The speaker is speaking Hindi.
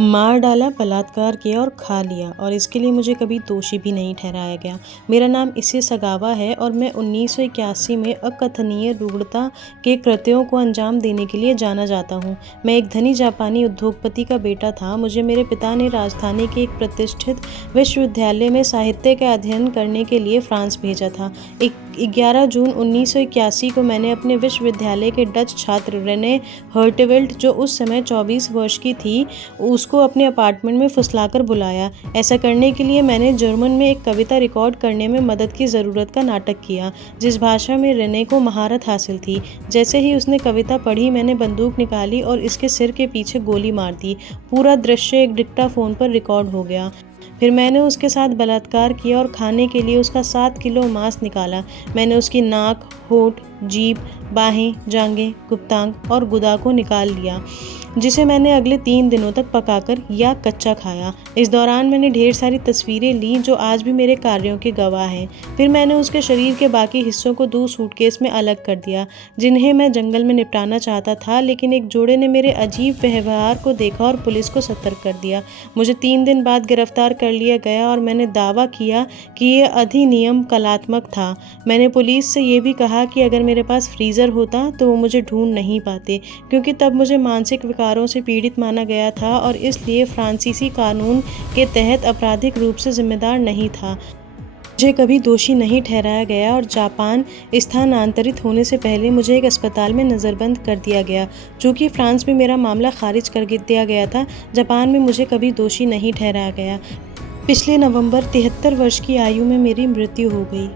मार डाला, बलात्कार किया और खा लिया, और इसके लिए मुझे कभी दोषी भी नहीं ठहराया गया। मेरा नाम इसे सगावा है और मैं 1981 में अकथनीय रूढ़ता के कृत्यों को अंजाम देने के लिए जाना जाता हूँ। मैं एक धनी जापानी उद्योगपति का बेटा था। मुझे मेरे पिता ने राजधानी के एक प्रतिष्ठित विश्वविद्यालय में साहित्य का अध्ययन करने के लिए फ्रांस भेजा था। 11 जून 1981 को मैंने अपने विश्वविद्यालय के डच छात्र रेने हर्टेवेल्ट, जो उस समय 24 वर्ष की थी, उसको अपने अपार्टमेंट में फुसलाकर बुलाया। ऐसा करने के लिए मैंने जर्मन में एक कविता रिकॉर्ड करने में मदद की ज़रूरत का नाटक किया, जिस भाषा में रेने को महारत हासिल थी। जैसे ही उसने कविता पढ़ी, मैंने बंदूक निकाली और इसके सिर के पीछे गोली मार दी। पूरा दृश्य एक डिक्टाफोन पर रिकॉर्ड हो गया। फिर मैंने उसके साथ बलात्कार किया और खाने के लिए उसका 7 किलो मांस निकाला। मैंने उसकी नाक, होठ, जीभ, बाहें, जांघें, गुप्तांग और गुदा को निकाल लिया, जिसे मैंने अगले 3 दिनों तक पकाकर या कच्चा खाया। इस दौरान मैंने ढेर सारी तस्वीरें ली जो आज भी मेरे कार्यों के गवाह हैं। फिर मैंने उसके शरीर के बाकी हिस्सों को 2 सूटकेस में अलग कर दिया, जिन्हें मैं जंगल में निपटाना चाहता था, लेकिन एक जोड़े ने मेरे अजीब व्यवहार को देखा और पुलिस को सतर्क कर दिया। मुझे 3 दिन बाद गिरफ्तार कर लिया गया और मैंने दावा किया कि ये अधिनियम कलात्मक था। मैंने पुलिस से ये भी कहा कि अगर मेरे पास फ्रीज़र होता तो वो मुझे ढूंढ नहीं पाते, क्योंकि तब मुझे मानसिक विकारों से पीड़ित माना गया था और इसलिए फ्रांसीसी कानून के तहत आपराधिक रूप से जिम्मेदार नहीं था। मुझे कभी दोषी नहीं ठहराया गया और जापान स्थानांतरित होने से पहले मुझे एक अस्पताल में नज़रबंद कर दिया गया। चूँकि फ्रांस में मेरा मामला खारिज कर दिया गया था, जापान में मुझे कभी दोषी नहीं ठहराया गया। पिछले नवंबर 73 वर्ष की आयु में मेरी मृत्यु हो गई।